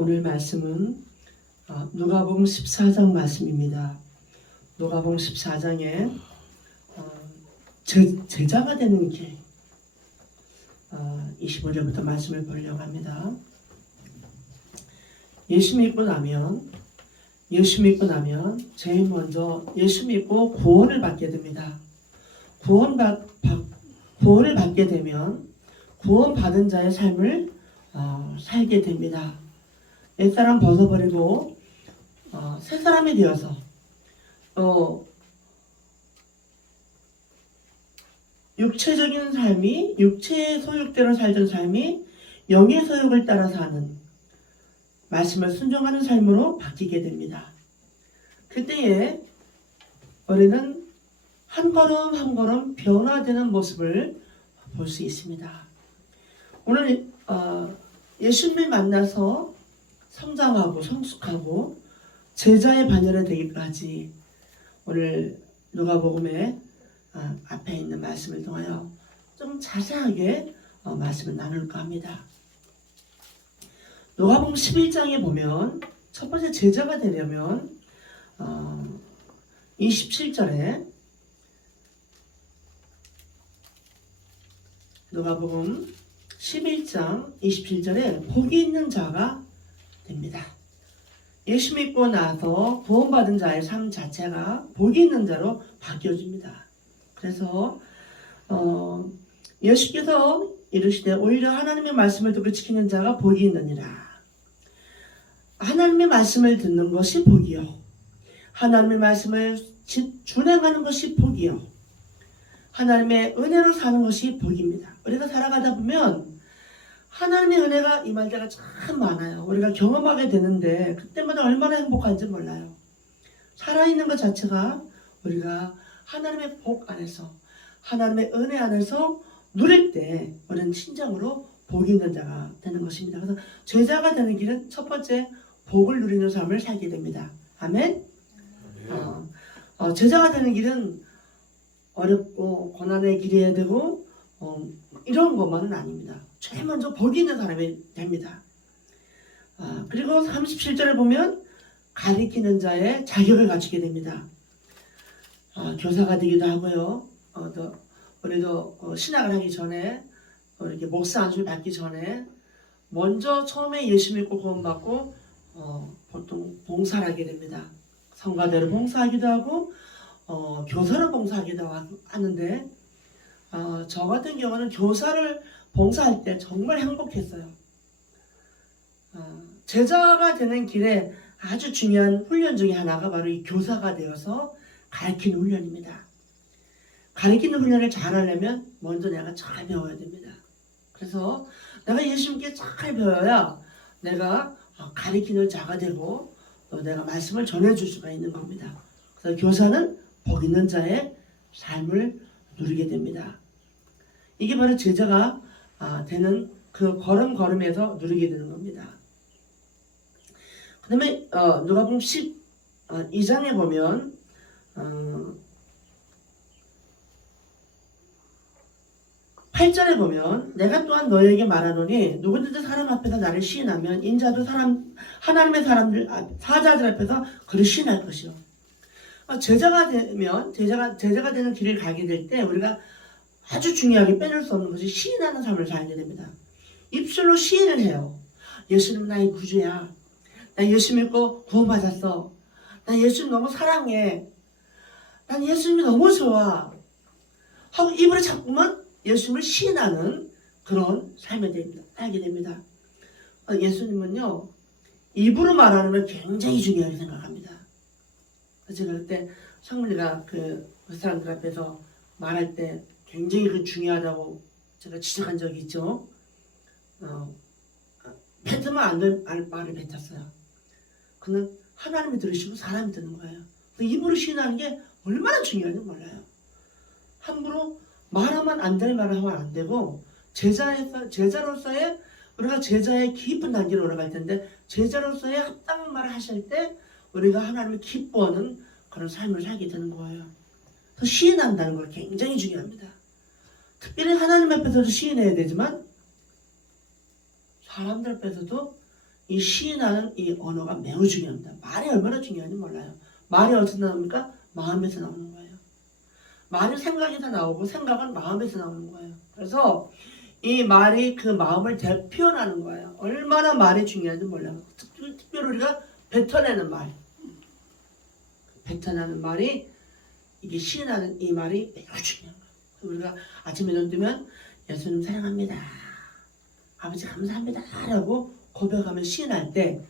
오늘 말씀은 누가복음 14장 말씀입니다. 누가복음 14장에 제자가 되는 길 25절부터 말씀을 보려고 합니다. 예수 믿고 나면 제일 먼저 예수 믿고 구원을 받게 됩니다. 구원을 받게 되면 구원받은 자의 삶을 살게 됩니다. 옛사람 벗어버리고 새 사람이 되어서 육체적인 삶이 육체의 소욕대로 살던 삶이 영의 소욕을 따라 사는 말씀을 순종하는 삶으로 바뀌게 됩니다. 그때에 우리는 한 걸음 한 걸음 변화되는 모습을 볼 수 있습니다. 오늘 예수님을 만나서 성장하고 성숙하고 제자의 반열에 되기까지 오늘 누가복음의 앞에 있는 말씀을 통하여 좀 자세하게 말씀을 나눌까 합니다. 누가복음 11장에 보면 첫 번째 제자가 되려면 27절에 누가복음 11장 27절에 복이 있는 자가 됩니다. 예수 믿고 나서 구원받은 자의 삶 자체가 복이 있는 자로 바뀌어집니다. 그래서 예수께서 이르시되 오히려 하나님의 말씀을 듣고 지키는 자가 복이 있느니라. 하나님의 말씀을 듣는 것이 복이요, 하나님의 말씀을 준행하는 것이 복이요, 하나님의 은혜로 사는 것이 복입니다. 우리가 살아가다 보면 하나님의 은혜가 임할 때가 참 많아요. 우리가 경험하게 되는데 그때마다 얼마나 행복한지 몰라요. 살아있는 것 자체가 우리가 하나님의 복 안에서, 하나님의 은혜 안에서 누릴 때 우리는 진정으로 복이 있는 자가 되는 것입니다. 그래서 제자가 되는 길은 첫 번째 복을 누리는 삶을 살게 됩니다. 아멘. 제자가 되는 길은 어렵고 고난의 길이어야 되고 이런 것만은 아닙니다. 제일 먼저 복이 있는 사람이 됩니다. 그리고 37절에 보면 가리키는 자의 자격을 갖추게 됩니다. 교사가 되기도 하고요. 우리도 신학을 하기 전에 이렇게 목사 안수를 받기 전에 먼저 처음에 예수 믿고 구원받고 보통 봉사를 하게 됩니다. 성가대로 봉사하기도 하고 교사로 봉사하기도 하는데 저 같은 경우는 교사를 봉사할 때 정말 행복했어요. 제자가 되는 길에 아주 중요한 훈련 중에 하나가 바로 이 교사가 되어서 가르치는 훈련입니다. 가르치는 훈련을 잘 하려면 먼저 내가 잘 배워야 됩니다. 그래서 내가 예수님께 잘 배워야 내가 가르치는 자가 되고 또 내가 말씀을 전해줄 수가 있는 겁니다. 그래서 교사는 복 있는 자의 삶을 누리게 됩니다. 이게 바로 제자가 되는 그 걸음걸음에서 누리게 되는 겁니다. 그 다음에 누가복음 12장에 보면 8절에 보면 내가 또한 너에게 말하노니 누구든지 사람 앞에서 나를 시인하면 인자도 하나님의 사자들 앞에서 그를 시인할 것이요. 제자가 되면 제자가 되는 길을 가게 될 때 우리가 아주 중요하게 빼놓을 수 없는 것이 시인하는 삶을 살게 됩니다. 입술로 시인을 해요. 예수님은 나의 구주야. 나 예수 믿고 구원받았어. 나 예수님 너무 사랑해. 난 예수님이 너무 좋아. 하고 입으로 자꾸만 예수님을 시인하는 그런 삶이 살게 됩니다. 예수님은요, 입으로 말하는 걸 굉장히 중요하게 생각합니다. 제가 그때 성문이가 그 사람들 앞에서 말할 때 굉장히 그 중요하다고 제가 지적한 적이 있죠. 뱉으면 안 될 말을 뱉었어요. 그는 하나님이 들으시고 사람이 듣는 거예요. 입으로 시인하는 게 얼마나 중요한지 몰라요. 함부로 말하면 안 될 말을 하면 안 되고 제자로서의 우리가 제자의 깊은 단계로 올라갈 텐데 제자로서의 합당한 말을 하실 때 우리가 하나님을 기뻐하는 그런 삶을 살게 되는 거예요. 그래서 시인한다는 걸 굉장히 중요합니다. 특별히 하나님 앞에서도 시인해야 되지만 사람들 앞에서도 이 시인하는 이 언어가 매우 중요합니다. 말이 얼마나 중요한지 몰라요. 말이 어디서 나옵니까? 마음에서 나오는 거예요. 말이 생각에서 나오고 생각은 마음에서 나오는 거예요. 그래서 이 말이 그 마음을 표현하는 거예요. 얼마나 말이 중요한지 몰라요. 특별히 우리가 뱉어내는 말, 뱉어내는 말이 이게 시인하는 이 말이 매우 중요한 거예요. 우리가 아침에 눈 뜨면 예수님 사랑합니다, 아버지 감사합니다 라고 고백하면 시인할 때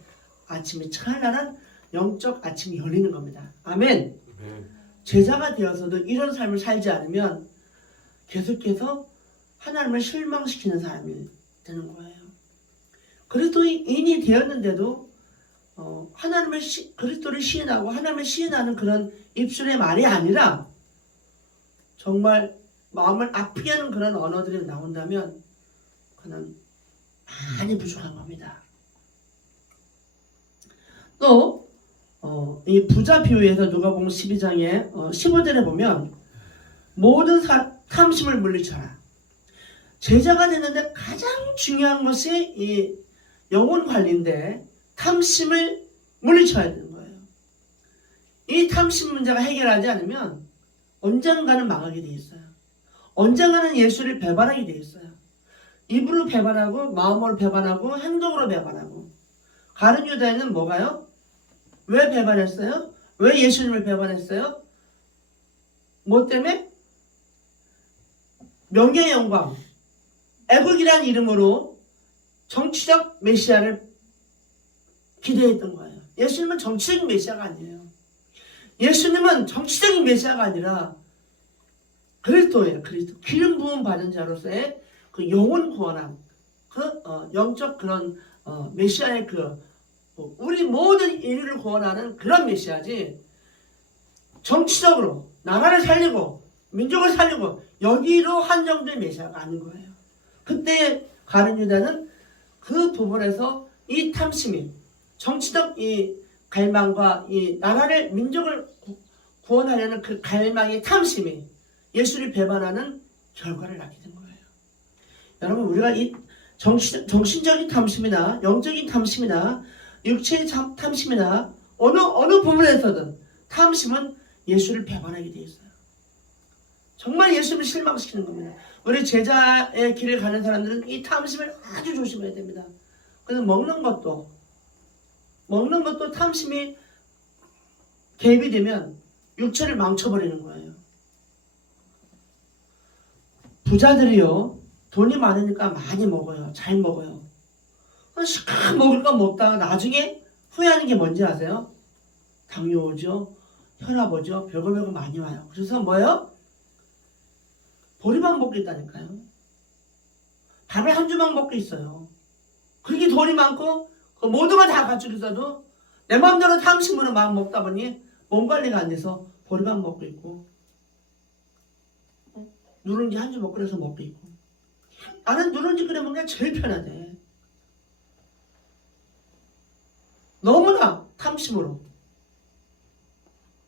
아침에 찰나란 영적 아침이 열리는 겁니다. 아멘. 제자가 되어서도 이런 삶을 살지 않으면 계속해서 하나님을 실망시키는 사람이 되는 거예요. 그리스도인이 되었는데도 그리스도를 시인하고 하나님을 시인하는 그런 입술의 말이 아니라 정말 마음을 아프게 하는 그런 언어들이 나온다면 그는 많이 부족한 겁니다. 또 이 부자 비유에서 누가복음 12장에 15절에 보면 모든 탐심을 물리쳐라. 제자가 되는데 가장 중요한 것이 이 영혼 관리인데 탐심을 물리쳐야 되는 거예요. 이 탐심 문제가 해결하지 않으면 언젠가는 망하게 돼 있어요. 언젠가는 예수를 배반하게 돼 있어요. 입으로 배반하고 마음으로 배반하고 행동으로 배반하고. 가룟 유다에는 뭐가요? 왜 배반했어요? 왜 예수님을 배반했어요? 뭐 때문에? 명예의 영광, 애국이라는 이름으로 정치적 메시아를 기대했던 거예요. 예수님은 정치적인 메시아가 아니에요. 예수님은 정치적인 메시아가 아니라 그리스도예요. 그리스도. 기름 부음 받은 자로서의 그 영혼 구원함, 그 영적 그런 메시아의 우리 모든 인류를 구원하는 그런 메시아지, 정치적으로 나라를 살리고 민족을 살리고 여기로 한정된 메시아가 아닌 거예요. 그때 가룟 유다는 그 부분에서 이 탐심이, 정치적 이 갈망과 이 나라를 민족을 구원하려는 그 갈망의 탐심이 예수를 배반하는 결과를 낳게 된 거예요. 여러분, 우리가 이 정신적인 탐심이나 영적인 탐심이나 육체의 탐심이나 어느 부분에서든 탐심은 예수를 배반하게 되어 있어요. 정말 예수를 실망시키는 겁니다. 우리 제자의 길을 가는 사람들은 이 탐심을 아주 조심해야 됩니다. 그래서 먹는 것도 탐심이 개입이 되면 육체를 망쳐버리는 거예요. 부자들이요, 돈이 많으니까 많이 먹어요. 잘 먹어요. 시큰 먹을 거 먹다가 나중에 후회하는 게 뭔지 아세요? 당뇨 오죠, 혈압 오죠, 별거 많이 와요. 그래서 뭐예요? 보리밥 먹고 있다니까요. 밥을 한 주먹 먹고 있어요. 그렇게 돈이 많고 그 모든 걸 다 갖추고 있어도 내 마음대로 탐심으로 막 먹다 보니 몸 관리가 안 돼서 보리밥 먹고 있고, 누룽지 한 주먹 끓여서 먹고 있고. 나는 누룽지 끓여 먹는 게 제일 편하대. 너무나 탐심으로.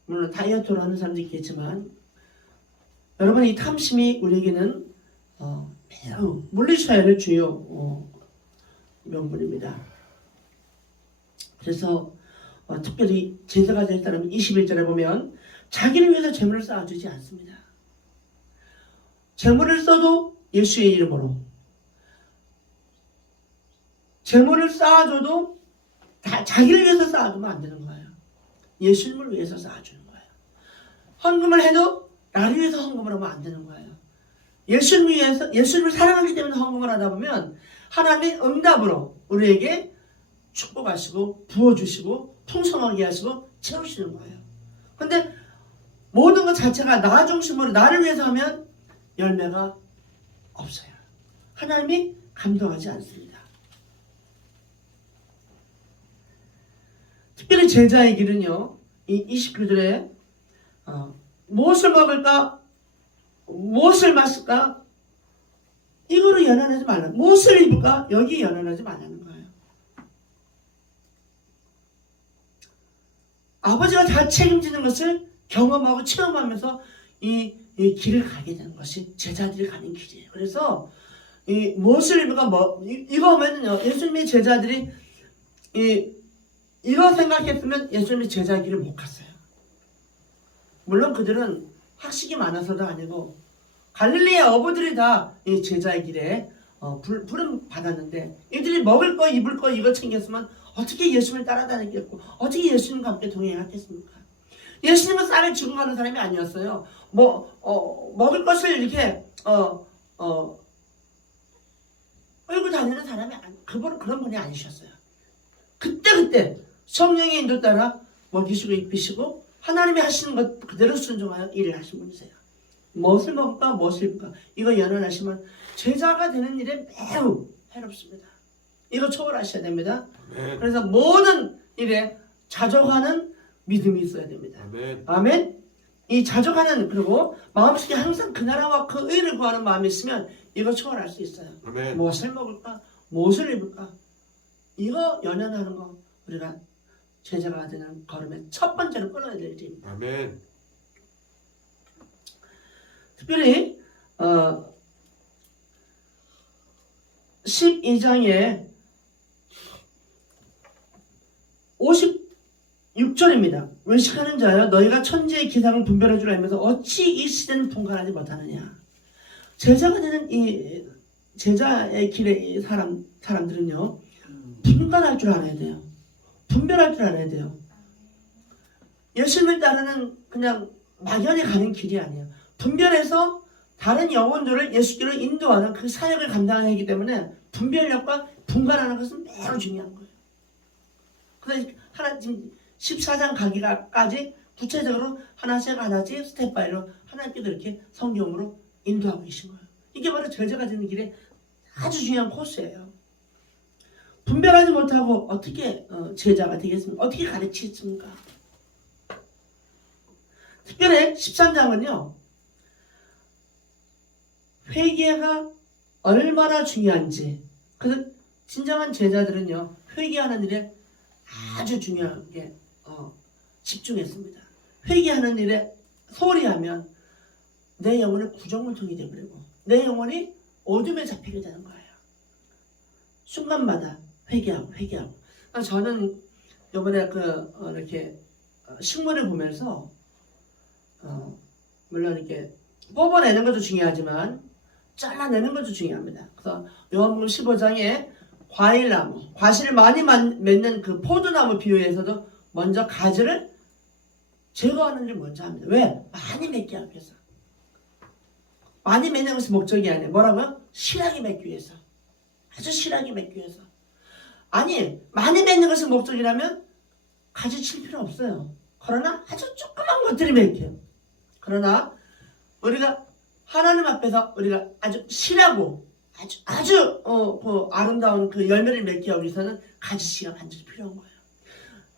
물론 다이어트로 하는 사람도 있겠지만, 여러분, 이 탐심이 우리에게는 매우 물리쳐야 할 주요 명분입니다. 그래서 특별히 제자가 될 사람은 21절에 보면 자기를 위해서 재물을 쌓아주지 않습니다. 재물을 써도 예수의 이름으로, 재물을 쌓아줘도 다 자기를 위해서 쌓아두면 안 되는 거예요. 예수님을 위해서 쌓아주는 거예요. 헌금을 해도 나를 위해서 헌금을 하면 안 되는 거예요. 예수님을 사랑하기 때문에 헌금을 하다 보면 하나님의 응답으로 우리에게 축복하시고 부어주시고 풍성하게 하시고 채우시는 거예요. 그런데 모든 것 자체가 나 중심으로 나를 위해서 하면 열매가 없어요. 하나님이 감동하지 않습니다. 특별히 제자의 길은요, 이 29절에 무엇을 먹을까? 무엇을 마실까? 이거로 연연하지 말라. 무엇을 입을까? 여기에 연연하지 말라는 거예요. 아버지가 다 책임지는 것을 경험하고 체험하면서 이 길을 가게 되는 것이 제자들이 가는 길이에요. 그래서 이 무엇을 입을까? 이거 하면요, 예수님의 제자들이 이거 생각했으면 예수님이 제자의 길을 못 갔어요. 물론 그들은 학식이 많아서도 아니고 갈릴리의 어부들이 다 이 제자의 길에 부름 받았는데 이들이 먹을 거 입을 거 이거 챙겼으면 어떻게 예수님을 따라다니겠고 어떻게 예수님과 함께 동행하겠습니까? 예수님은 쌀을 쥐고 가는 사람이 아니었어요. 먹을 것을 이렇게 끌고 다니는 사람이 그런 분이 아니셨어요. 그때 성령의 인도 따라 먹이시고 입히시고 하나님이 하시는 것 그대로 순종하여 일을 하신 분이세요. 무엇을 먹을까 무엇을 입을까 이거 연연하시면 제자가 되는 일에 매우 해롭습니다. 이거 초월하셔야 됩니다. 아멘. 그래서 모든 일에 자족하는 믿음이 있어야 됩니다. 아멘. 아멘. 이 자족하는 그리고 마음속에 항상 그 나라와 그 의를 구하는 마음이 있으면 이거 초월할 수 있어요. 아멘. 무엇을 먹을까 무엇을 입을까 이거 연연하는 거 우리가 제자가 되는 걸음의 첫 번째로 끊어야 될 일입니다. 아멘. 특별히 12장에 56절입니다. 외식하는 자여 너희가 천지의 기상을 분별할 줄 알면서 어찌 이 시대는 분간하지 못하느냐. 제자가 되는 이 제자의 길의 사람들은요 분간할 줄 알아야 돼요. 분별할 줄 알아야 돼요. 예수님을 따르는 그냥 막연히 가는 길이 아니에요. 분별해서 다른 영혼들을 예수께로 인도하는 그 사역을 감당해야 하기 때문에 분별력과 분간하는 것은 매우 중요한 거예요. 그래서 지금 14장 가기까지 구체적으로 하나씩 스텝 바이로 하나님께서 이렇게 성경으로 인도하고 계신 거예요. 이게 바로 제자가 되는 길에 아주 중요한 코스예요. 분별하지 못하고 어떻게 제자가 되겠습니까? 어떻게 가르치겠습니까? 특별히 13장은요. 회개가 얼마나 중요한지 그래서 진정한 제자들은요. 회개하는 일에 아주 중요하게 집중했습니다. 회개하는 일에 소홀히 하면 내 영혼은 구정물통이 되버리고 내 영혼이 어둠에 잡히게 되는 거예요. 순간마다 회개하고 저는 이번에 이렇게 식물을 보면서 물론 이렇게 뽑아내는 것도 중요하지만 잘라내는 것도 중요합니다. 그래서 요한복음 15장에 과일나무, 과실을 많이 맺는 그 포도나무 비유에서도 먼저 가지를 제거하는 일을 먼저 합니다. 왜? 많이 맺게 하기 위해서. 많이 맺는 것이 목적이 아니에요. 뭐라고요? 실하게 맺기 위해서. 아주 실하게 맺기 위해서. 아니, 많이 맺는 것이 목적이라면 가지 칠 필요 없어요. 그러나 아주 조그만 것들이 맺혀요. 그러나 우리가 하나님 앞에서 우리가 아주 실하고 아주 아름다운 그 열매를 맺기 위해서는 가지치기가 반드시 필요한 거예요.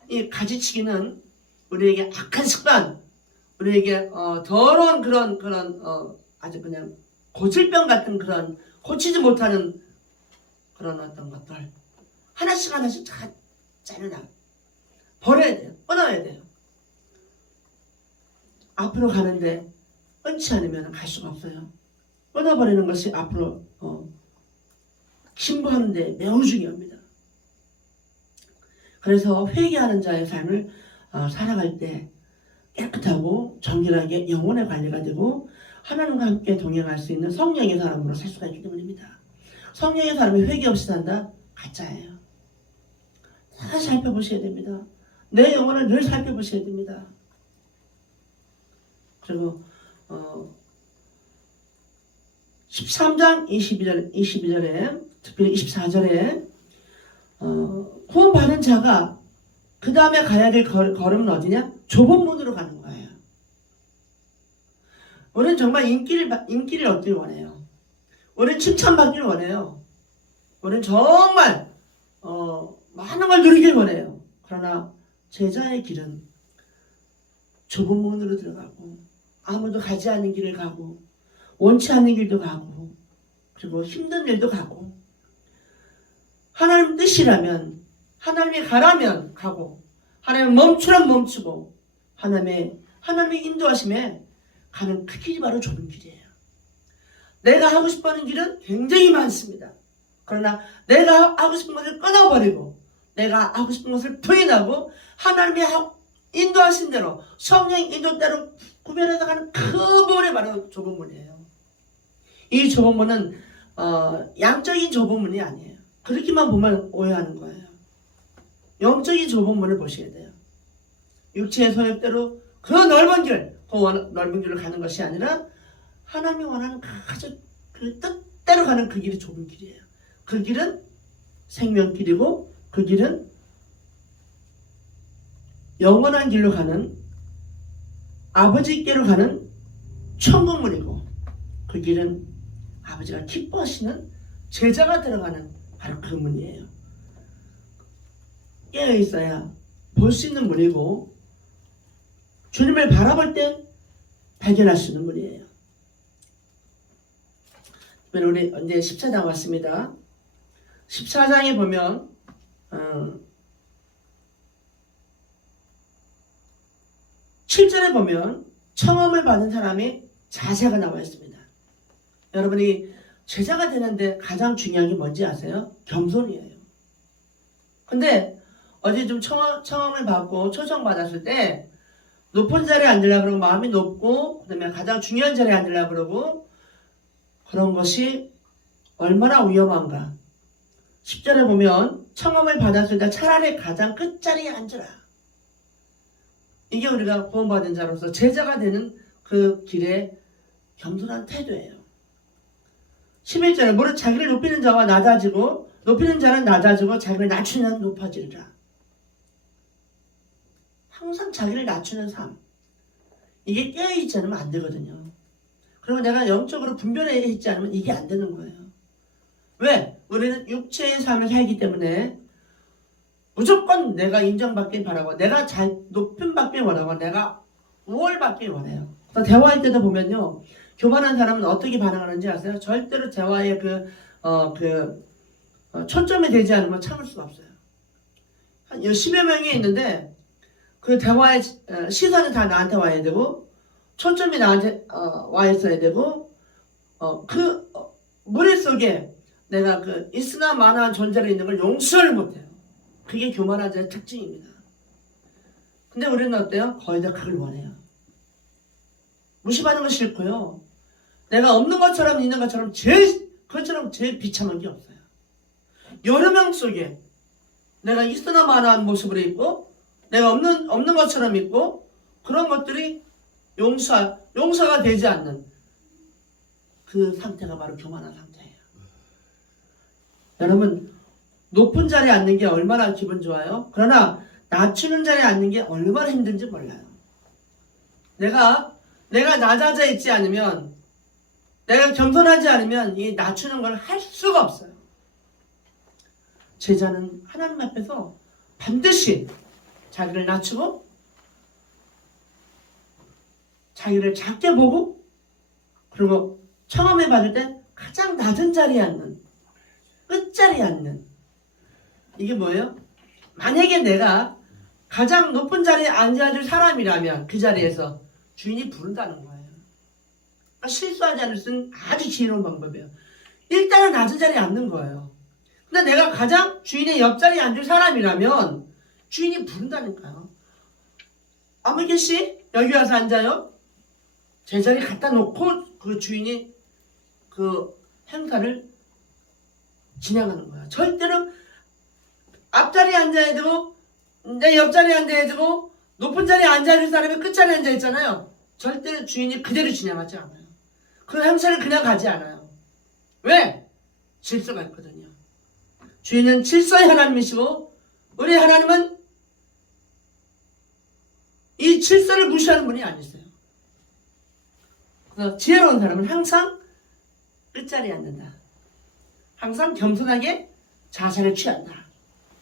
이 가지치기는 우리에게 악한 습관, 우리에게 더러운 그런 아주 그냥 고질병 같은 그런 고치지 못하는 그런 어떤 것들 하나씩 다 자르나 버려야 돼요. 끊어야 돼요. 앞으로 가는데 끊지 않으면 갈 수가 없어요. 끊어버리는 것이 앞으로 신부하는데 매우 중요합니다. 그래서 회개하는 자의 삶을 살아갈 때 깨끗하고 정결하게 영혼의 관리가 되고 하나님과 함께 동행할 수 있는 성령의 사람으로 살 수가 있기 때문입니다. 성령의 사람이 회개 없이 산다? 가짜예요. 다 살펴보셔야 됩니다. 내 영혼을 늘 살펴보셔야 됩니다. 그리고 13장 22절에 특별히 24절에 구원받은 자가 그 다음에 가야 될 걸음은 어디냐? 좁은 문으로 가는 거예요. 우리는 정말 인기를 얻길 원해요. 우리는 칭찬받길 원해요. 우리는 정말 많은 걸 누리길 원해요. 그러나 제자의 길은 좁은 문으로 들어가고 아무도 가지 않는 길을 가고 원치 않는 길도 가고 그리고 힘든 일도 가고 하나님 뜻이라면 하나님이 가라면 가고 하나님 멈추라면 멈추고 하나님의 인도하심에 가는 그 길이 바로 좁은 길이에요. 내가 하고 싶어하는 길은 굉장히 많습니다. 그러나 내가 하고 싶은 것을 끊어버리고 내가 하고 싶은 것을 부인하고 하나님이 인도하신 대로 성령 인도대로 구별해서 가는 그 부분이 바로 좁은 문이에요. 이 좁은 문은 양적인 좁은 문이 아니에요. 그렇게만 보면 오해하는 거예요. 영적인 좁은 문을 보셔야 돼요. 육체의 소욕대로 그 넓은 길, 그 넓은 길로 가는 것이 아니라 하나님이 원하는 아주 그 뜻대로 가는 그 길이 좁은 길이에요. 그 길은 생명길이고 그 길은 영원한 길로 가는 아버지께로 가는 천국문이고 그 길은 아버지가 기뻐하시는 제자가 들어가는 바로 그 문이에요. 깨어 있어야 볼 수 있는 문이고 주님을 바라볼 때 발견할 수 있는 문이에요. 우리 이제 14장 왔습니다. 14장에 보면 7절에 보면 청함을 받은 사람의 자세가 나와 있습니다. 여러분이 제자가 되는데 가장 중요한 게 뭔지 아세요? 겸손이에요. 근데 어제 좀 청함을 받고 초청받았을 때 높은 자리에 앉으려고 그러고 마음이 높고 그 다음에 가장 중요한 자리에 앉으려고 그러고 그런 것이 얼마나 위험한가. 10절에 보면 청함을 받았을 때 차라리 가장 끝자리에 앉으라. 이게 우리가 구원받은 자로서 제자가 되는 그 길의 겸손한 태도예요. 11절에 무릇 자기를 높이는 자와 낮아지고 높이는 자는 낮아지고 자기를 낮추는 자는 높아지리라. 항상 자기를 낮추는 삶. 이게 깨어있지 않으면 안 되거든요. 그리고 내가 영적으로 분별해 있지 않으면 이게 안 되는 거예요. 왜? 우리는 육체의 삶을 살기 때문에 무조건 내가 인정받길 바라고 내가 잘 높임받길 원하고 내가 우월받길 원해요. 그래서 대화할 때도 보면요. 교만한 사람은 어떻게 반응하는지 아세요? 절대로 대화에 초점이 되지 않으면 참을 수가 없어요. 한 10여 명이 있는데 그 대화의 시선이 다 나한테 와야 되고 초점이 나한테 와 있어야 되고 머릿속에 내가 있으나 마나한 존재로 있는 걸 용서를 못해요. 그게 교만한 자의 특징입니다. 근데 우리는 어때요? 거의 다 그걸 원해요. 무시받는 거 싫고요. 내가 없는 것처럼 있는 것처럼 그것처럼 제일 비참한 게 없어요. 여러 명 속에 내가 있으나 마나한 모습으로 있고 내가 없는 것처럼 있고 그런 것들이 용서가 되지 않는 그 상태가 바로 교만한 상태예요. 여러분 높은 자리에 앉는 게 얼마나 기분 좋아요? 그러나 낮추는 자리에 앉는 게 얼마나 힘든지 몰라요. 내가 낮아져 있지 않으면 내가 겸손하지 않으면 이 낮추는 걸 할 수가 없어요. 제자는 하나님 앞에서 반드시 자기를 낮추고 자기를 작게 보고 그리고 청함을 받을 때 가장 낮은 자리에 앉는 끝자리에 앉는 이게 뭐예요? 만약에 내가 가장 높은 자리에 앉아줄 사람이라면 그 자리에서 주인이 부른다는 거예요. 그러니까 실수하지 않을 수 있는 아주 지혜로운 방법이에요. 일단은 낮은 자리에 앉는 거예요. 근데 내가 가장 주인의 옆자리에 앉을 사람이라면 주인이 부른다니까요. 아무개 씨 여기 와서 앉아요. 제자리 갖다 놓고 그 주인이 그 행사를 진행하는 거야. 절대로 앞자리에 앉아야 되고 내 옆자리에 앉아야 되고 높은 자리에 앉아야 사람이 끝자리에 앉아 있잖아요. 절대로 주인이 그대로 진행하지 않아요. 그 행사를 그냥 가지 않아요. 왜? 질서가 있거든요. 주인은 질서의 하나님이시고 우리 하나님은 이 질서를 무시하는 분이 아니세요. 그래서 지혜로운 사람은 항상 끝자리에 앉는다. 항상 겸손하게 자세를 취한다.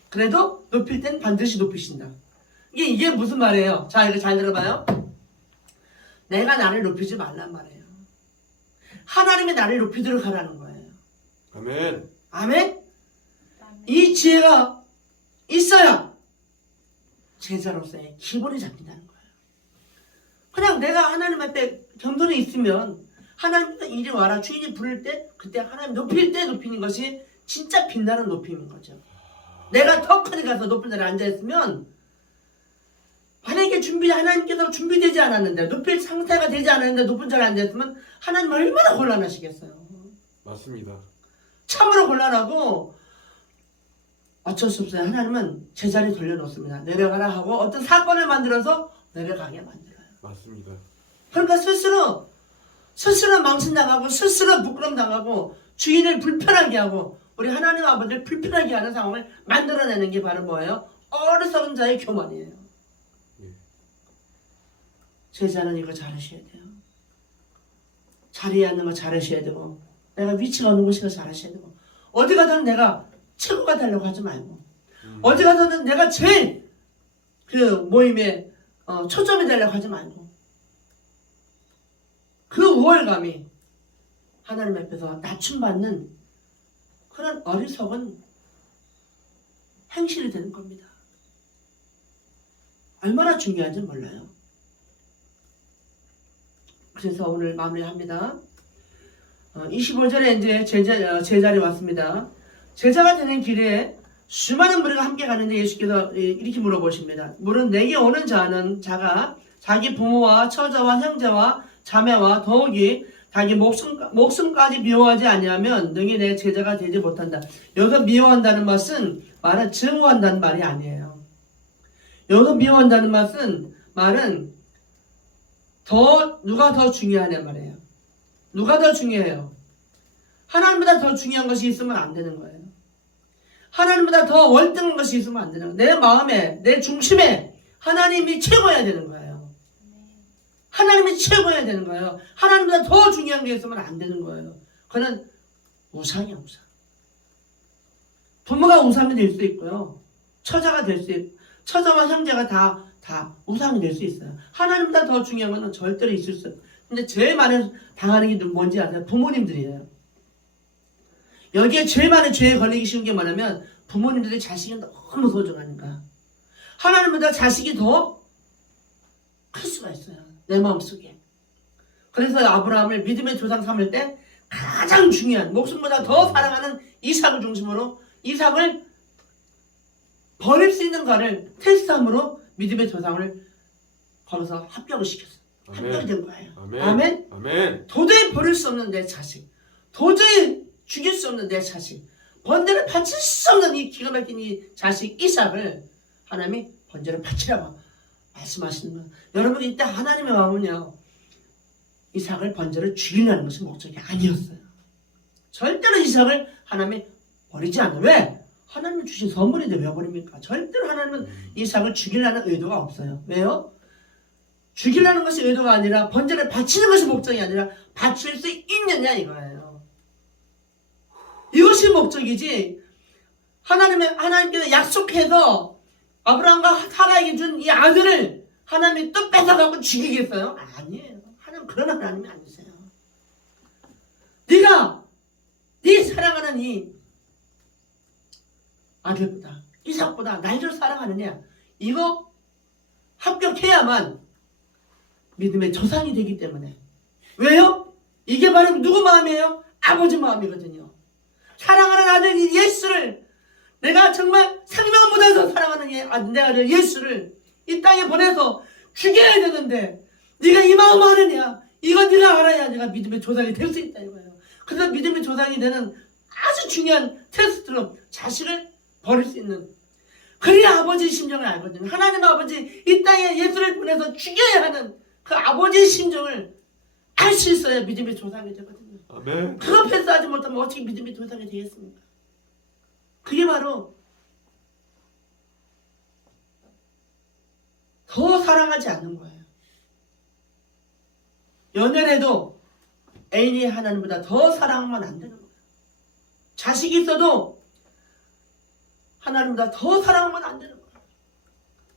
그래도 높일 땐 반드시 높이신다. 이게 무슨 말이에요? 자, 이거 잘 들어봐요. 내가 나를 높이지 말란 말이에요. 하나님이 나를 높이도록 하라는 거예요. 아멘. 아멘? 이 지혜가 있어야 제자로서의 기본이 잡힌다는 거예요. 그냥 내가 하나님 앞에 겸손히 있으면 하나님께서 이리 와라 주인이 부를 때 그때 하나님 높일 때 높이는 것이 진짜 빛나는 높임인 거죠. 내가 더 커져 가서 높은 자리에 앉아있으면 만약에 하나님께서 준비되지 않았는데 높일 상태가 되지 않았는데 높은 자리에 앉아있으면 하나님 얼마나 곤란하시겠어요. 맞습니다. 참으로 곤란하고 어쩔 수 없어요. 하나님은 제자리 돌려놓습니다. 내려가라 하고 어떤 사건을 만들어서 내려가게 만들어요. 맞습니다. 그러니까 스스로 망신당하고 스스로 부끄럼당하고 주인을 불편하게 하고 우리 하나님 아버지를 불편하게 하는 상황을 만들어내는 게 바로 뭐예요? 어리석은 자의 교만이에요. 제자는 이거 잘하셔야 돼요. 자리에 앉는 거 잘하셔야 되고 내가 위치가 어느 곳인가 잘하셔야 되고 어디 가든 내가 최고가 되려고 하지 말고 어디 가서는 내가 제일 그 모임에 초점이 되려고 하지 말고 그 우월감이 하나님 앞에서 낮춤받는 그런 어리석은 행실이 되는 겁니다. 얼마나 중요한지 몰라요. 그래서 오늘 마무리합니다. 25절에 이제 제자리 왔습니다. 제자가 되는 길에 수많은 무리가 함께 가는데 예수께서 이렇게 물어보십니다. 물은 내게 오는 자가 자기 부모와 처자와 형제와 자매와 더욱이 자기 목숨까지 미워하지 아니하면 능히 내 제자가 되지 못한다. 여기서 미워한다는 말은 증오한다는 말이 아니에요. 여기서 미워한다는 말은 누가 더 중요하냐 말이에요. 누가 더 중요해요? 하나님보다 더 중요한 것이 있으면 안 되는 거예요. 하나님보다 더 월등한 것이 있으면 안 되는 거예요. 내 마음에, 내 중심에 하나님이 최고여야 되는 거예요. 하나님이 최고여야 되는 거예요. 하나님보다 더 중요한 게 있으면 안 되는 거예요. 그는 우상이야, 우상. 부모가 우상이 될 수 있고요. 처자가 될 수 있고, 처자와 형제가 다 우상이 될 수 있어요. 하나님보다 더 중요한 것은 절대로 있을 수 없어요. 근데 제일 많이 당하는 게 뭔지 아세요? 부모님들이에요. 여기에 제일 많은 죄에 걸리기 쉬운 게 뭐냐면 부모님들이 자식이 너무 소중하니까 하나님보다 자식이 더 클 수가 있어요. 내 마음속에. 그래서 아브라함을 믿음의 조상 삼을 때 가장 중요한 목숨보다 더 사랑하는 이삭을 중심으로 이삭을 버릴 수 있는 거를 테스트함으로 믿음의 조상을 걸어서 합격을 시켰어요. 합격이 된 거예요. 아멘. 아멘. 도저히 버릴 수 없는 내 자식, 도저히 죽일 수 없는 내 자식, 번제를 바칠 수 없는 이 기가 막힌 이 자식 이삭을 하나님이 번제를 바치라고 말씀하시는 거예요. 여러분 이때 하나님의 마음은요, 이삭을 번제를 죽이려는 것이 목적이 아니었어요. 절대로 이삭을 하나님이 버리지 않아요. 왜? 하나님이 주신 선물인데 왜 버립니까? 절대로 하나님은 이삭을 죽이려는 의도가 없어요. 왜요? 죽이려는 것이 의도가 아니라 번제를 바치는 것이 목적이 아니라 바칠 수 있느냐 이거예요. 이것이 목적이지 하나님께서 약속해서 아브라함과 사라에게 준 이 아들을 하나님이 또 뺏어가고 죽이겠어요? 아니에요. 하나님 그런 하나님이 아니세요. 네가 네 사랑하는 이 아들보다 이삭보다 날 더 사랑하느냐 이거 합격해야만 믿음의 조상이 되기 때문에. 왜요? 이게 바로 누구 마음이에요? 아버지 마음이거든요. 사랑하는 아들 예수를 내가 정말 생명보다도 사랑하는 내 아들 예수를 이 땅에 보내서 죽여야 되는데 네가 이 마음 하느냐? 이거 네가 알아야 네가 믿음의 조상이 될 수 있다 이거예요. 그래서 믿음의 조상이 되는 아주 중요한 테스트로 자식을 버릴 수 있는, 그래야 아버지의 심정을 알거든요. 하나님 아버지 이 땅에 예수를 보내서 죽여야 하는 그 아버지의 심정을 알 수 있어야 믿음의 조상이 되거든요. 아멘. 그거 패스하지 못하면 어떻게 믿음의 조상이 되겠습니까? 그게 바로 더 사랑하지 않는 거예요. 연애를 해도 애인이 하나님보다 더 사랑하면 안 되는 거예요. 자식이 있어도 하나님보다 더 사랑하면 안 되는 거예요.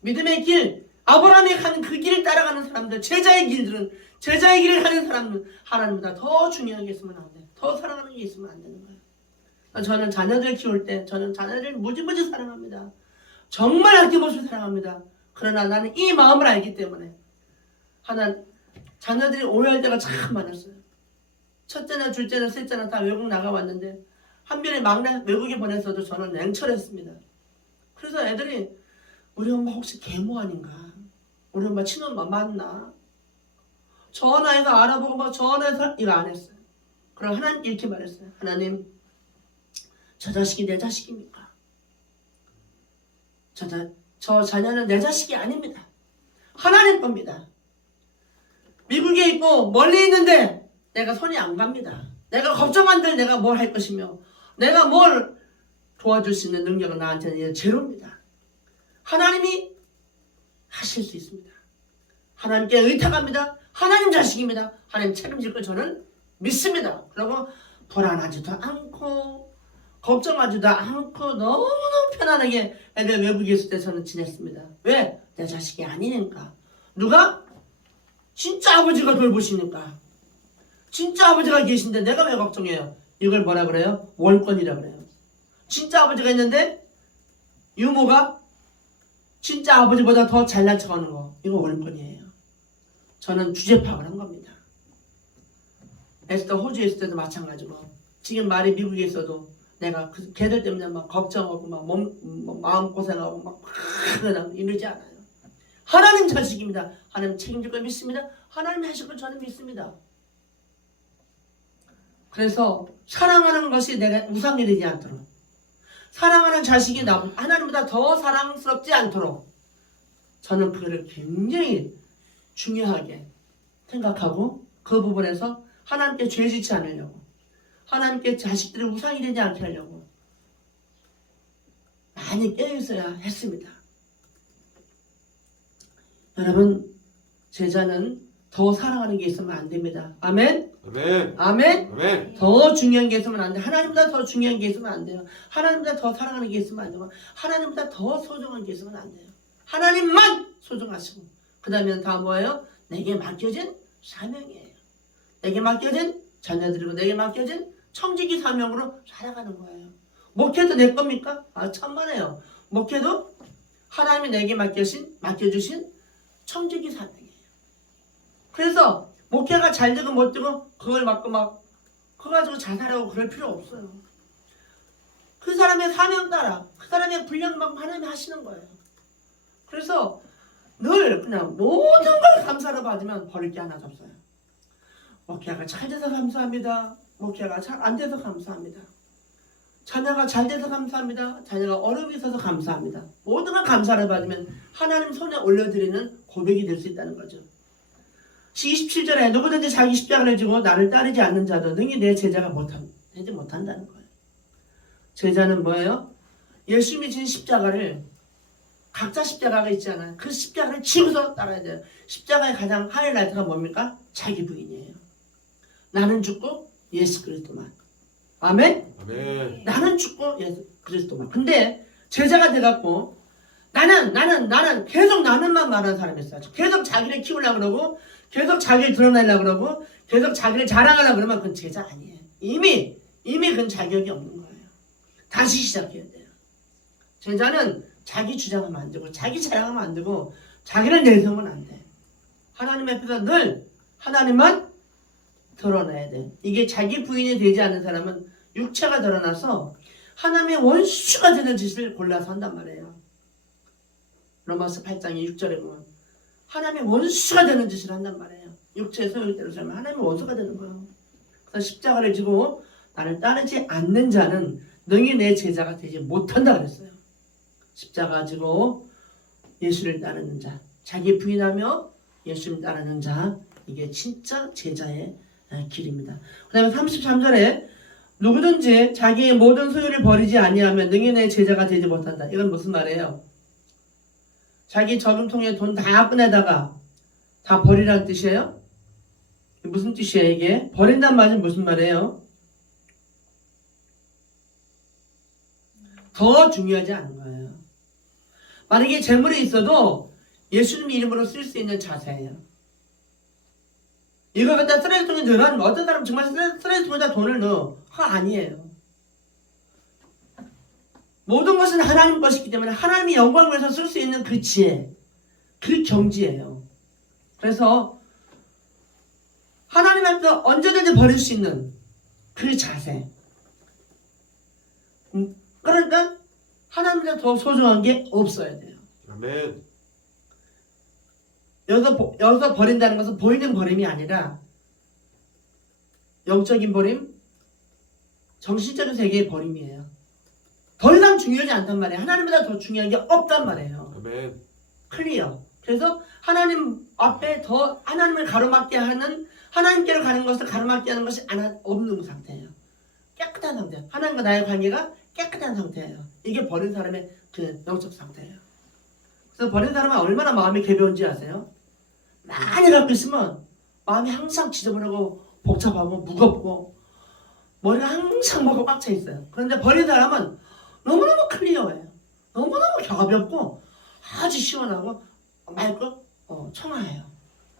믿음의 길, 아브라함이 가는 그 길을 따라가는 사람들, 제자의 길을 가는 사람은 하나님보다 더 중요한 게 있으면 안 돼요. 더 사랑하는 게 있으면 안 되는 거예요. 저는 자녀들 키울 때 저는 자녀를 무지무지 사랑합니다. 정말 아낌없이 사랑합니다. 그러나 나는 이 마음을 알기 때문에 자녀들이 오해할 때가 참 많았어요. 첫째나 둘째나 셋째나 다 외국 나가 왔는데 한별이 막내 외국에 보내서도 저는 냉철했습니다. 그래서 애들이 우리 엄마 혹시 계모 아닌가? 우리 엄마 친엄마 맞나? 전화해서 알아보고 막 전화해서 이거 안 했어요. 그럼 하나님께 이렇게 말했어요. 하나님, 저 자식이 내 자식입니까? 저 자녀는 내 자식이 아닙니다. 하나님 겁니다. 미국에 있고 멀리 있는데 내가 손이 안 갑니다. 내가 걱정한들 내가 뭘 할 것이며 내가 뭘 도와줄 수 있는 능력은 나한테는 제로입니다. 하나님이 하실 수 있습니다. 하나님께 의탁합니다. 하나님 자식입니다. 하나님 책임질 걸 저는 믿습니다. 그리고 불안하지도 않고 걱정하지도 않고 너무너무 편안하게 애들 외국에 있을 때 저는 지냈습니다. 왜? 내 자식이 아니니까. 누가? 진짜 아버지가 돌보시니까. 진짜 아버지가 계신데 내가 왜 걱정해요? 이걸 뭐라 그래요? 월권이라 그래요. 진짜 아버지가 있는데 유모가 진짜 아버지보다 더 잘난 척하는 거, 이거 월권이에요. 저는 주제 파악을 한 겁니다. 에스더 호주에 있을 때도 마찬가지고 지금 말이 미국에 있어도 내가 그 걔들 때문에 막 걱정하고 막 마음 고생하고 막 이러지 않아요. 하나님 자식입니다. 하나님 책임질 걸 믿습니다. 하나님 하실 걸 저는 믿습니다. 그래서 사랑하는 것이 내가 우상이 되지 않도록, 사랑하는 자식이 하나님보다 더 사랑스럽지 않도록 저는 그거를 굉장히 중요하게 생각하고 그 부분에서 하나님께 죄 짓지 않으려고, 하나님께 자식들이 우상이 되지 않게 하려고 많이 깨어있어야 했습니다. 여러분, 제자는 더 사랑하는 게 있으면 안 됩니다. 아멘? 아멘. 아멘? 아멘. 더 중요한 게 있으면 안 돼요. 하나님보다 더 중요한 게 있으면 안 돼요. 하나님보다 더 사랑하는 게 있으면 안 되고, 하나님보다 더 소중한 게 있으면 안 돼요. 하나님만 소중하시고, 그 다음에는 다 뭐예요? 내게 맡겨진 사명이에요. 내게 맡겨진 자녀들이고 내게 맡겨진 청지기 사명으로 살아가는 거예요. 목회도 내 겁니까? 아, 천만에요. 목회도 하나님이 내게 맡겨주신 청지기 사명이에요. 그래서 목회가 잘 되고 못 되고 그걸 맡고 그거 가지고 자살하고 그럴 필요 없어요. 그 사람의 사명 따라 그 사람의 분량만큼 하나님이 하시는 거예요. 그래서 늘 그냥 모든 걸 감사로 받으면 버릴 게 하나도 없어요. 목회가 잘 돼서 감사합니다. 목회가 잘 안 돼서 감사합니다. 자녀가 잘 돼서 감사합니다. 자녀가 어려움이 있어서 감사합니다. 모든 걸 감사를 받으면 하나님 손에 올려드리는 고백이 될 수 있다는 거죠. 27절에 누구든지 자기 십자가를 지고 나를 따르지 않는 자도 능히 내 제자가 되지 못한다는 거예요. 제자는 뭐예요? 예수님이 진 십자가를, 각자 십자가가 있잖아요. 그 십자가를 지고서 따라야 돼요. 십자가의 가장 하이라이트가 뭡니까? 자기 부인이에요. 나는 죽고 예수 그리스도만. 아멘? 아멘. 나는 죽고 예수 그리스도만. 근데 제자가 돼갖고 나는 계속 나는만 말하는 사람이 있어요. 계속 자기를 키우려고 그러고 계속 자기를 드러내려고 그러고 계속 자기를 자랑하려고 그러면 그건 제자 아니에요. 이미 그건 자격이 없는 거예요. 다시 시작해야 돼요. 제자는 자기 주장하면 안 되고 자기 자랑하면 안 되고 자기를 내세우면 안 돼. 하나님 앞에서 늘 하나님만 드러내야 돼. 이게 자기 부인이 되지 않는 사람은 육체가 드러나서 하나님의 원수가 되는 짓을 골라서 한단 말이에요. 로마서 8장의 6절에 보면 하나님의 원수가 되는 짓을 한단 말이에요. 육체의 소욕대로 살면 하나님의 원수가 되는 거예요. 그래서 십자가를 지고 나를 따르지 않는 자는 능히 내 제자가 되지 못한다 그랬어요. 십자가 지고 예수를 따르는 자, 자기 부인하며 예수를 따르는 자, 이게 진짜 제자의 길입니다. 그 다음에 33절에 누구든지 자기의 모든 소유를 버리지 아니하면 능히 내 제자가 되지 못한다. 이건 무슨 말이에요? 자기 저금통에 돈 다 꺼내다가 다 버리라는 뜻이에요? 무슨 뜻이에요 이게? 버린다는 말은 무슨 말이에요? 더 중요하지 않은 거예요. 만약에 재물이 있어도 예수님 이름으로 쓸 수 있는 자세예요. 이걸 갖다 쓰레기통에 넣으면 어떤 사람은 정말 쓰레기통에다 돈을 넣어. 그거 아니에요. 모든 것은 하나님 것이기 때문에 하나님이 영광을 위해서 쓸 수 있는 그 지혜, 그 경지예요. 그래서 하나님 앞에서 언제든지 버릴 수 있는 그 자세. 그러니까 하나님보다 더 소중한 게 없어야 돼요. 아멘. 여기서 버린다는 것은 보이는 버림이 아니라 영적인 버림, 정신적인 세계의 버림이에요. 더 이상 중요하지 않단 말이에요. 하나님보다 더 중요한 게 없단 말이에요. 아멘. 클리어. 그래서 하나님 앞에 더 하나님을 가로막게 하는, 하나님께로 가는 것을 가로막게 하는 것이 없는 상태예요. 깨끗한 상태. 하나님과 나의 관계가 깨끗한 상태예요. 이게 버린 사람의 그 영적 상태예요. 그래서 버린 사람은 얼마나 마음이 개벼운지 아세요? 많이 갖고 있으면 마음이 항상 지저분하고 복잡하고 무겁고 머리가 항상 뭐가 꽉 차 있어요. 그런데 버린 사람은 너무너무 클리어해요. 너무너무 가볍고 아주 시원하고 맑고 청아해요.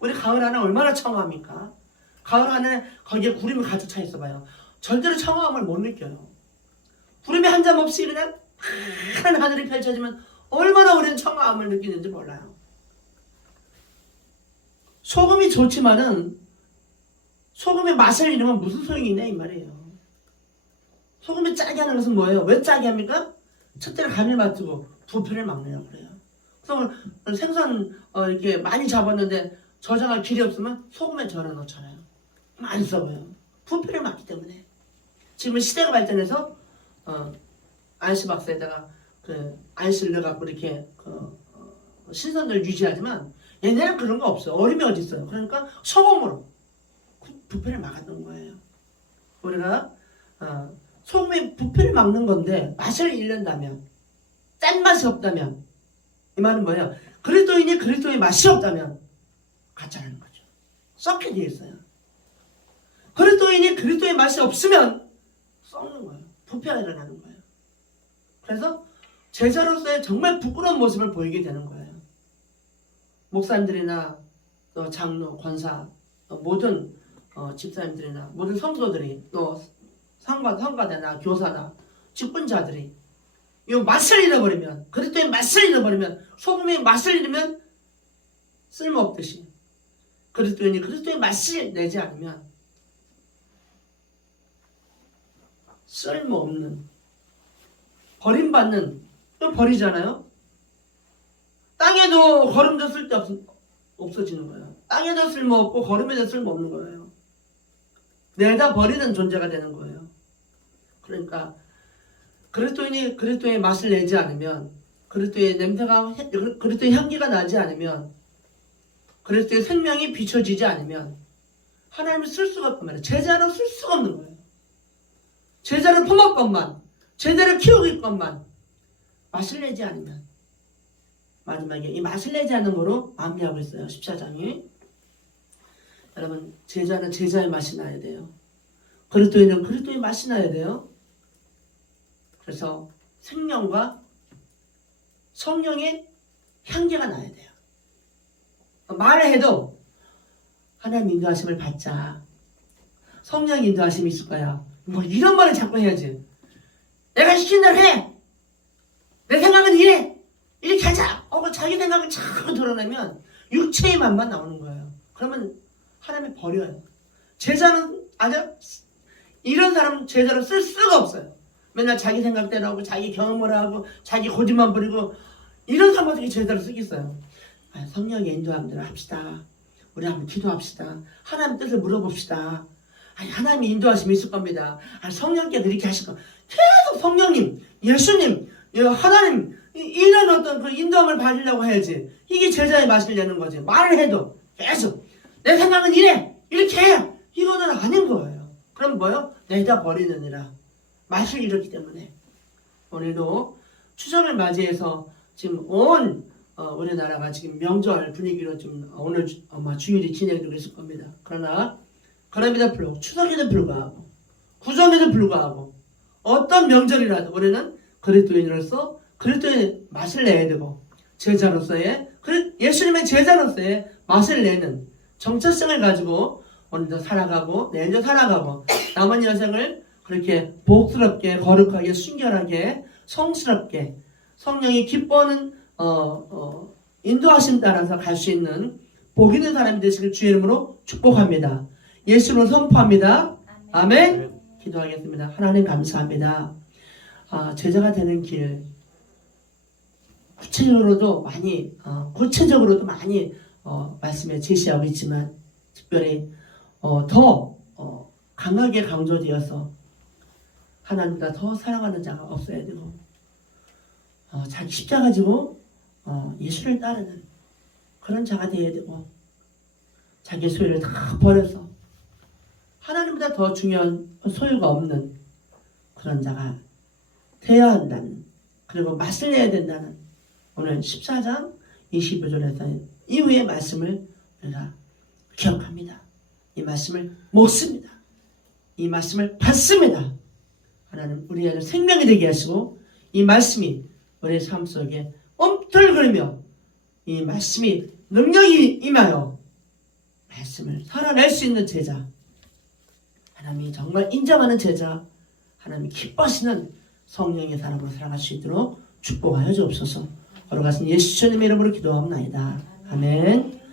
우리 가을 하늘 얼마나 청아합니까? 가을 하늘 거기에 구름이 가득 차 있어 봐요. 절대로 청아함을 못 느껴요. 구름이 한 점 없이 그냥 파란 하늘이 펼쳐지면 얼마나 우리는 청아함을 느끼는지 몰라요. 소금이 좋지만은 소금의 맛을 잃으면 무슨 소용이 있냐 이 말이에요. 소금이 짜게 하는 것은 뭐예요? 왜 짜게 합니까? 첫째로 간을 맞추고 부패를 막으려고 그래요. 그래서 오늘 생선 이렇게 많이 잡았는데 저장할 길이 없으면 소금에 절여 넣잖아요. 많이 써봐요. 부패를 막기 때문에. 지금 시대가 발전해서 안시 박스에다가 그 안시를 넣어갖고 이렇게 신선도를 유지하지만 옛날에는 그런 거 없어요. 얼음이 어디 있어요. 그러니까 소금으로 부패를 막았던 거예요. 우리가 소금이 부패를 막는 건데 맛을 잃는다면, 짠맛이 없다면, 이 말은 뭐예요? 그리스도인이 그리스도의 맛이 없다면 가짜라는 거죠. 썩게 되어 있어요. 그리스도인이 그리스도의 맛이 없으면 썩는 거예요. 부패가 일어나는 거예요. 그래서 제자로서의 정말 부끄러운 모습을 보이게 되는 거예요. 목사님들이나 또 장로, 권사, 또 모든 집사님들이나 모든 성도들이 또 성가대나 교사나 직분자들이 이 맛을 잃어버리면, 그리스도의 맛을 잃어버리면, 소금의 맛을 잃으면 쓸모없듯이 그리스도인이 그리스도의 맛을 내지 않으면 쓸모없는, 버림받는, 또 버리잖아요. 땅에도 거름도 쓸데 없어지는 거예요. 땅에도 쓸모없고 거름에도 쓸모없는 거예요. 내다 버리는 존재가 되는 거예요. 그러니까 그리스도인이 그리스도의 맛을 내지 않으면, 그리스도의 냄새가, 그리스도의 향기가 나지 않으면, 그리스도의 생명이 비춰지지 않으면 하나님을 쓸 수가 없단 말이에요. 제자로 쓸 수가 없는 거예요. 제자를 품을 것만, 제자를 키우길 것만 맛을 내지 않으면, 마지막에 이 맛을 내지 않는 거로 마무리하고 있어요. 14장이. 여러분, 제자는 제자의 맛이 나야 돼요. 그리스도인은 그리스도의 맛이 나야 돼요. 그래서 생명과 성령의 향기가 나야 돼요. 말을 해도 하나님 인도하심을 받자, 성령 인도하심이 있을 거야, 뭐 이런 말을 자꾸 해야지. 내가 시킨 대로 해, 내 생각은 이래, 이렇게 하자. 자기 생각을 자꾸 드러내면 육체의 맛만 나오는 거예요. 그러면 하나님이 버려요. 제자는 이런 사람 제자로 쓸 수가 없어요. 맨날 자기 생각대로 하고 자기 경험을 하고 자기 고집만 부리고 이런 사람 어떻게 제자로 쓰겠어요. 성령의 인도하는 대로 합시다. 우리 한번 기도합시다. 하나님 뜻을 물어봅시다. 하나님이 인도하심이 있을 겁니다. 성령께 그렇게 하실 거. 계속 성령님, 예수님, 하나님 이런 어떤 그 인도함을 받으려고 해야지. 이게 제자의 맛을 내는 거지. 말을 해도 계속 내 생각은 이래, 이렇게 해. 이거는 아닌 거예요. 그럼 뭐요? 내다 버리느니라. 맛을 잃었기 때문에. 오늘도 추석을 맞이해서 지금 온 우리나라가 지금 명절 분위기로 좀 오늘 아마 주일이 진행되고 있을 겁니다. 그럼에도 불구하고, 추석에도 불구하고, 구정에도 불구하고, 어떤 명절이라도 우리는 그리스도인으로서 그리스도의 맛을 내야 되고, 제자로서의, 예수님의 제자로서의 맛을 내는 정체성을 가지고 오늘도 살아가고, 내일도 살아가고, 남은 여생을 그렇게 복스럽게, 거룩하게, 순결하게, 성스럽게, 성령이 기뻐하는 인도하심 따라서 갈 수 있는 복 있는 사람이 되시길 주의 이름으로 축복합니다. 예수로 선포합니다. 아멘. 기도하겠습니다. 하나님 감사합니다. 제자가 되는 길, 구체적으로도 많이 말씀에 제시하고 있지만 특별히 더 강하게 강조되어서 하나님보다 더 사랑하는 자가 없어야 되고 자기 십자가 지고 예수를 따르는 그런 자가 되어야 되고 자기 소유를 다 버려서 하나님보다 더 중요한 소유가 없는 그런 자가 되어야 한다는, 그리고 맛을 내야 된다는 오늘 14장 25절에서 이후의 말씀을 우리가 기억합니다. 이 말씀을 먹습니다. 이 말씀을 받습니다. 하나님 우리의 생명이 되게 하시고 이 말씀이 우리의 삶 속에 엄틀거리며 이 말씀이 능력이 임하여 말씀을 살아낼 수 있는 제자, 하나님이 정말 인정하는 제자, 하나님이 기뻐하시는 성령의 사람으로 살아갈 수 있도록 축복하여 주옵소서. 걸어가신 예수 주님의 이름으로 기도하옵나이다. 아멘.